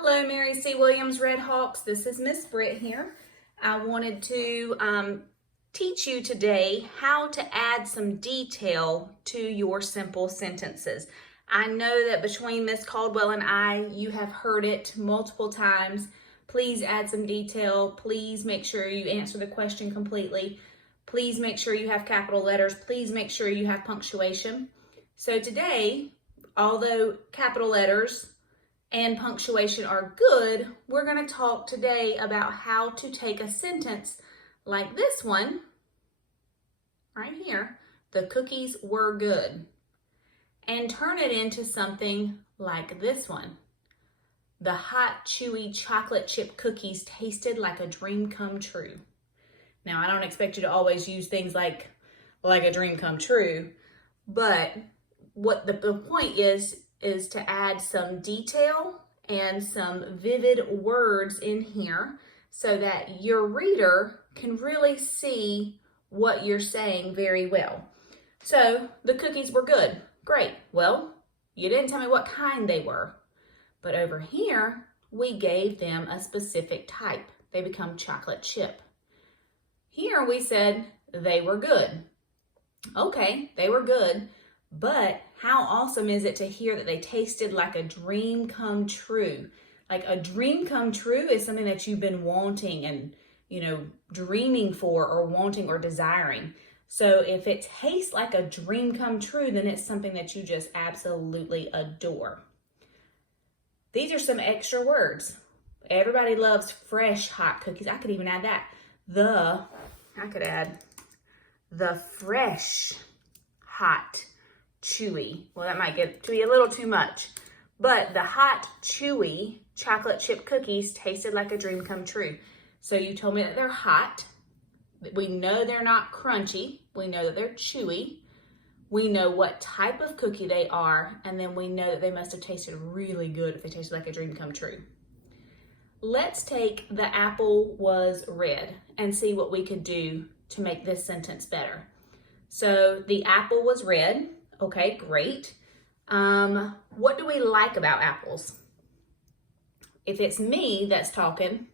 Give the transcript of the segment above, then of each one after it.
Hello, Mary C. Williams Red Hawks. This is Miss Britt here. I wanted to teach you today how to add some detail to your simple sentences. I know that between Miss Caldwell and I, you have heard it multiple times. Please add some detail. Please make sure you answer the question completely. Please make sure you have capital letters. Please make sure you have punctuation. So today, although capital letters and punctuation are good, we're going to talk today about how to take a sentence like this one right here, the cookies were good, and turn it into something like this one. The hot, chewy chocolate chip cookies tasted like a dream come true. Now, I don't expect you to always use things like a dream come true, but what the point is to add some detail and some vivid words in here so that your reader can really see what you're saying very well. So the cookies were good. Great. Well, you didn't tell me what kind they were, but over here, we gave them a specific type. They become chocolate chip. Here we said they were good. Okay, they were good. But how awesome is it to hear that they tasted like a dream come true? Like a dream come true is something that you've been wanting and, dreaming for or wanting or desiring. So if it tastes like a dream come true, then it's something that you just absolutely adore. These are some extra words. Everybody loves fresh hot cookies. I could even add that. I could add the fresh hot chewy. Well, that might get to be a little too much, but the hot, chewy chocolate chip cookies tasted like a dream come true. So you told me that they're hot. We know they're not crunchy. We know that they're chewy. We know what type of cookie they are, and then we know that they must have tasted really good if they tasted like a dream come true. Let's take the apple was red and see what we could do to make this sentence better. So the apple was red. Okay, great. What do we like about apples? If it's me that's talking,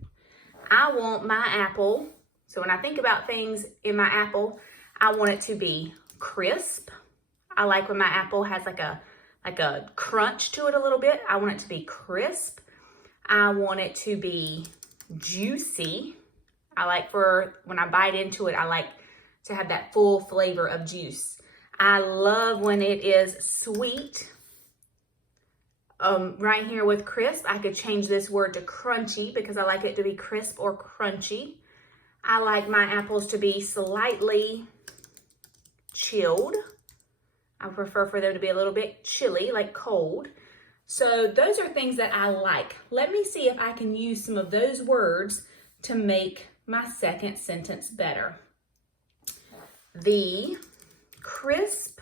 I want my apple. So when I think about things in my apple, I want it to be crisp. I like when my apple has like a crunch to it a little bit. I want it to be crisp. I want it to be juicy. I like for when I bite into it, I like to have that full flavor of juice. I love when it is sweet. Right here with crisp, I could change this word to crunchy because I like it to be crisp or crunchy. I like my apples to be slightly chilled. I prefer for them to be a little bit chilly, like cold. So those are things that I like. Let me see if I can use some of those words to make my second sentence better. The crisp,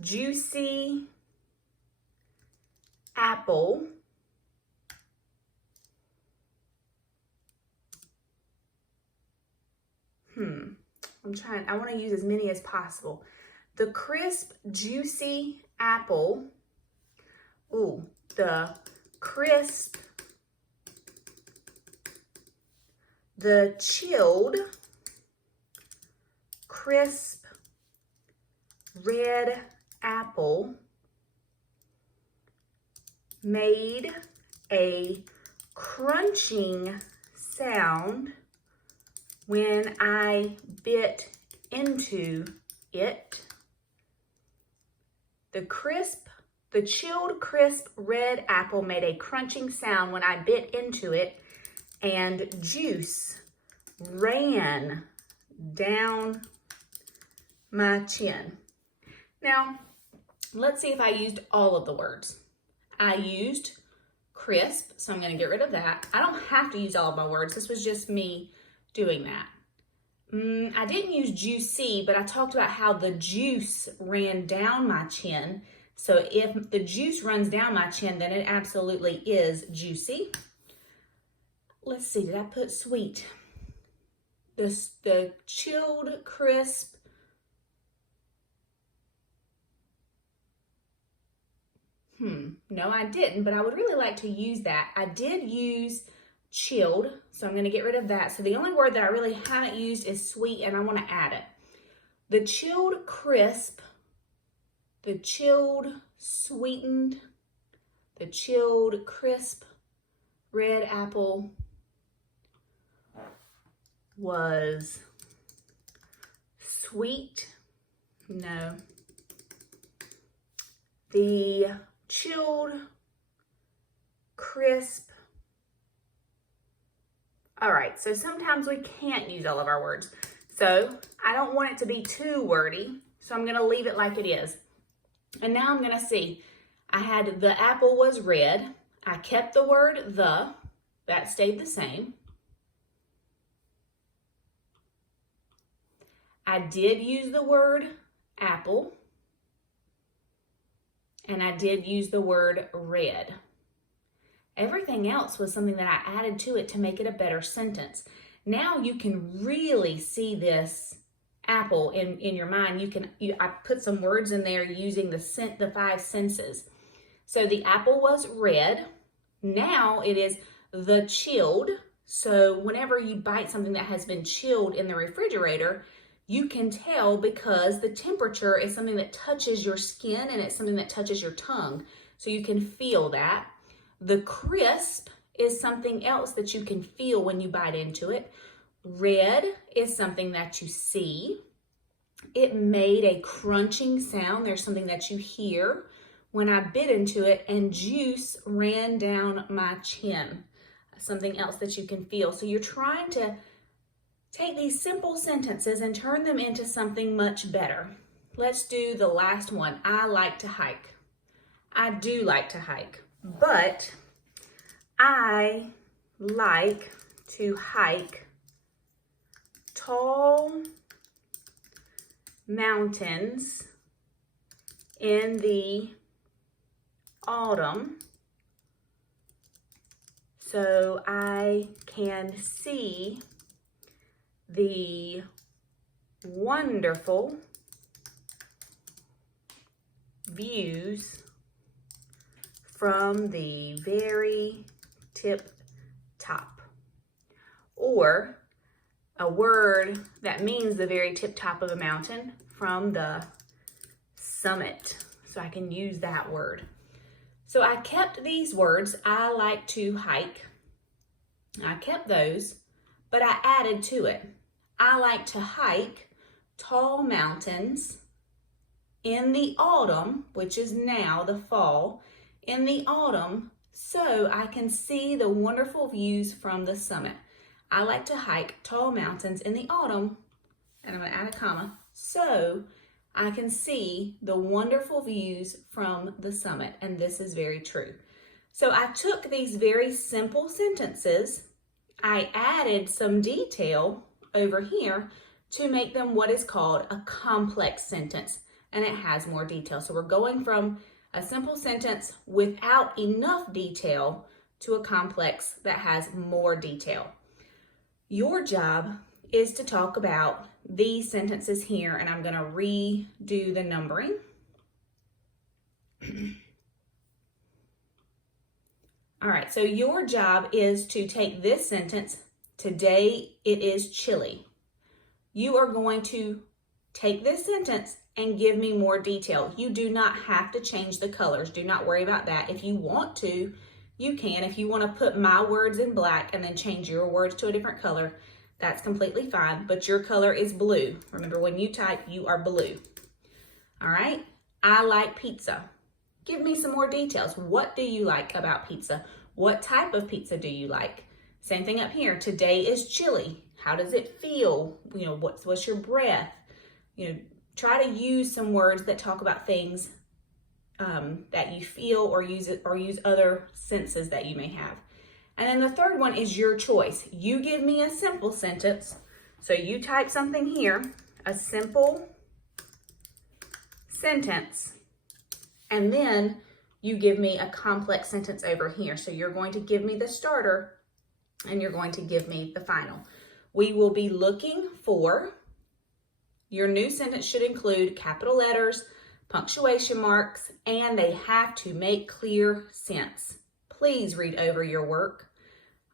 juicy apple I want to use as many as possible. The crisp, juicy apple. The crisp, the chilled, crisp, red apple made a crunching sound when I bit into it. The chilled, crisp, red apple made a crunching sound when I bit into it, and juice ran down my chin. Now, let's see if I used all of the words. I used crisp, so I'm going to get rid of that. I don't have to use all of my words. This was just me doing that. I didn't use juicy, but I talked about how the juice ran down my chin. So if the juice runs down my chin, then it absolutely is juicy. Let's see, did I put sweet? The chilled, crisp, No, I didn't, but I would really like to use that. I did use chilled, so I'm going to get rid of that. So the only word that I really haven't used is sweet, and I want to add it. The chilled crisp, the chilled sweetened, the chilled crisp red apple was sweet. No. The chilled crisp. All right, so sometimes we can't use all of our words. So I don't want it to be too wordy, so I'm gonna leave it like it is. And now I'm gonna see, I had the apple was red. I kept the word the, that stayed the same. I did use the word apple. And I did use the word red. Everything else was something that I added to it to make it a better sentence. Now you can really see this apple in your mind. I put some words in there using the 5 senses. So the apple was red. Now it is the chilled. So whenever you bite something that has been chilled in the refrigerator, you can tell because the temperature is something that touches your skin and it's something that touches your tongue. So you can feel that. The crisp is something else that you can feel when you bite into it. Red is something that you see. It made a crunching sound. There's something that you hear when I bit into it, and juice ran down my chin. Something else that you can feel. So you're trying to take these simple sentences and turn them into something much better. Let's do the last one. I like to hike. I do like to hike, but I like to hike tall mountains in the autumn so I can see the wonderful views from the very tip top. Or a word that means the very tip top of a mountain, from the summit. So I can use that word. So I kept these words. I like to hike. I kept those, but I added to it. I like to hike tall mountains in the autumn, which is now the fall, in the autumn, so I can see the wonderful views from the summit. I like to hike tall mountains in the autumn, and I'm going to add a comma, so I can see the wonderful views from the summit, and this is very true. So I took these very simple sentences, I added some detail over here to make them what is called a complex sentence, and it has more detail. So we're going from a simple sentence without enough detail to a complex that has more detail. Your job is to talk about these sentences here, and I'm going to redo the numbering. All right, so your job is to take this sentence, today it is chilly. You are going to take this sentence and give me more detail. You do not have to change the colors. Do not worry about that. If you want to, you can. If you want to put my words in black and then change your words to a different color, that's completely fine, but your color is blue. Remember, when you type, you are blue. All right, I like pizza. Give me some more details. What do you like about pizza? What type of pizza do you like? Same thing up here. Today is chilly. How does it feel? You know, what's your breath? You know, try to use some words that talk about things that you feel, or use other senses that you may have. And then the third one is your choice. You give me a simple sentence. So you type something here, a simple sentence, and then you give me a complex sentence over here. So you're going to give me the starter and you're going to give me the final. We will be looking for, your new sentence should include capital letters, punctuation marks, and they have to make clear sense. Please read over your work.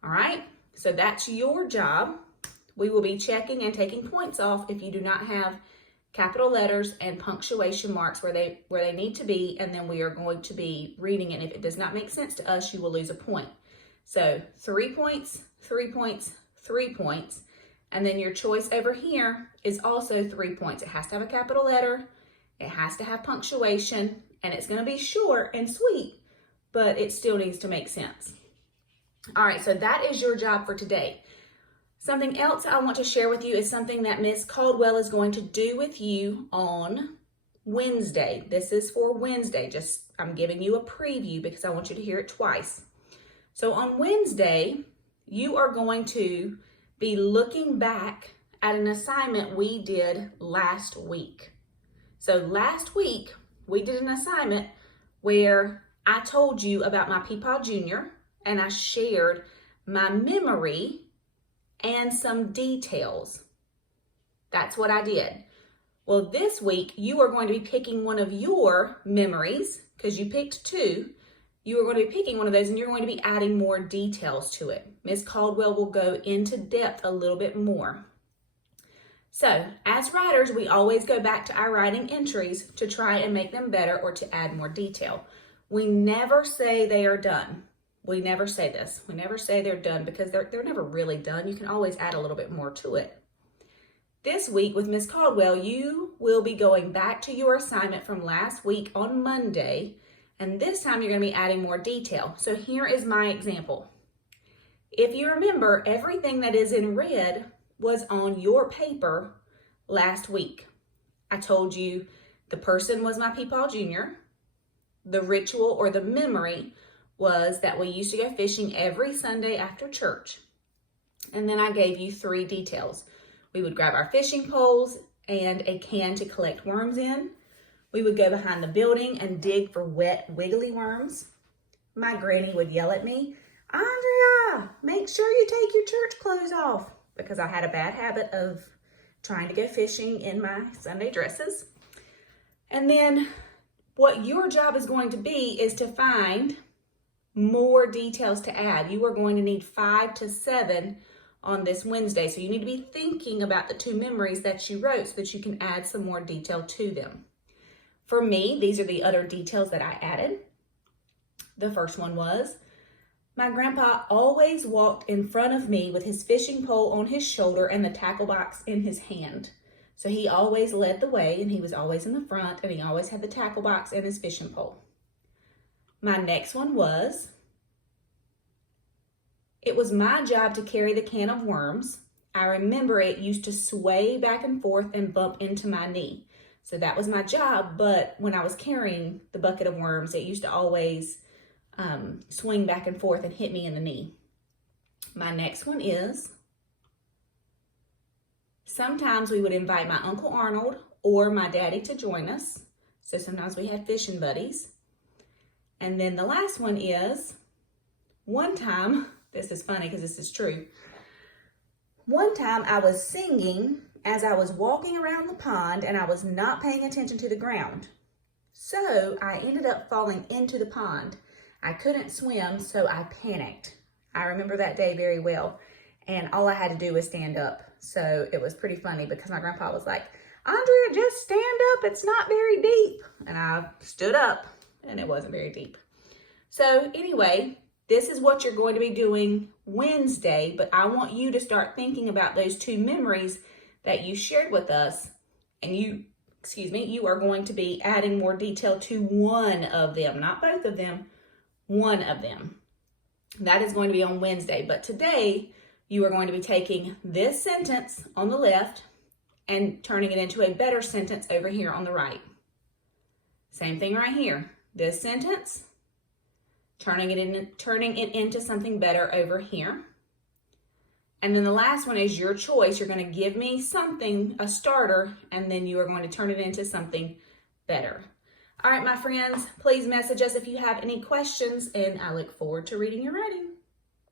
All right, so that's your job. We will be checking and taking points off if you do not have capital letters and punctuation marks where they need to be, and then we are going to be reading it. If it does not make sense to us, you will lose a point. So 3 points, 3 points, 3 points, and then your choice over here is also 3 points. It has to have a capital letter, it has to have punctuation, and it's going to be short and sweet, but it still needs to make sense. All right, so that is your job for today. Something else I want to share with you is something that Miss Caldwell is going to do with you on Wednesday. This is for Wednesday. I'm giving you a preview because I want you to hear it twice. So on Wednesday, you are going to be looking back at an assignment we did last week. So last week, we did an assignment where I told you about my Peepaw Jr. and I shared my memory and some details. That's what I did. Well, this week, you are going to be picking one of your memories, because you picked 2. You are going to be picking one of those and you're going to be adding more details to it. Miss Caldwell will go into depth a little bit more. So, as writers, we always go back to our writing entries to try and make them better or to add more detail. We never say they are done. We never say this. We never say they're done because they're never really done. You can always add a little bit more to it. This week with Miss Caldwell, you will be going back to your assignment from last week on Monday, and this time you're going to be adding more detail. So here is my example. If you remember, everything that is in red was on your paper last week. I told you the person was my Peepaw Jr. The ritual or the memory was that we used to go fishing every Sunday after church. And then I gave you 3 details. We would grab our fishing poles and a can to collect worms in. We would go behind the building and dig for wet, wiggly worms. My granny would yell at me, "Andrea, make sure you take your church clothes off," because I had a bad habit of trying to go fishing in my Sunday dresses. And then what your job is going to be is to find more details to add. You are going to need 5 to 7 on this Wednesday. So you need to be thinking about the 2 memories that you wrote so that you can add some more detail to them. For me, these are the other details that I added. The first one was, my grandpa always walked in front of me with his fishing pole on his shoulder and the tackle box in his hand. So he always led the way and he was always in the front and he always had the tackle box and his fishing pole. My next one was, it was my job to carry the can of worms. I remember it used to sway back and forth and bump into my knee. So that was my job, but when I was carrying the bucket of worms, it used to always swing back and forth and hit me in the knee. My next one is, sometimes we would invite my Uncle Arnold or my daddy to join us. So sometimes we had fishing buddies. And then the last one is, one time, this is funny because this is true. One time I was singing as I was walking around the pond and I was not paying attention to the ground. So I ended up falling into the pond. I couldn't swim, so I panicked. I remember that day very well. And all I had to do was stand up. So it was pretty funny because my grandpa was like, "Andrea, just stand up. It's not very deep." And I stood up and it wasn't very deep. So anyway, this is what you're going to be doing Wednesday, but I want you to start thinking about those 2 memories that you shared with us, and you are going to be adding more detail to one of them, not both of them, one of them. That is going to be on Wednesday, but today you are going to be taking this sentence on the left and turning it into a better sentence over here on the right. Same thing right here. This sentence, turning it into something better over here. And then the last one is your choice. You're going to give me something, a starter, and then you are going to turn it into something better. All right, my friends, please message us if you have any questions, and I look forward to reading your writing.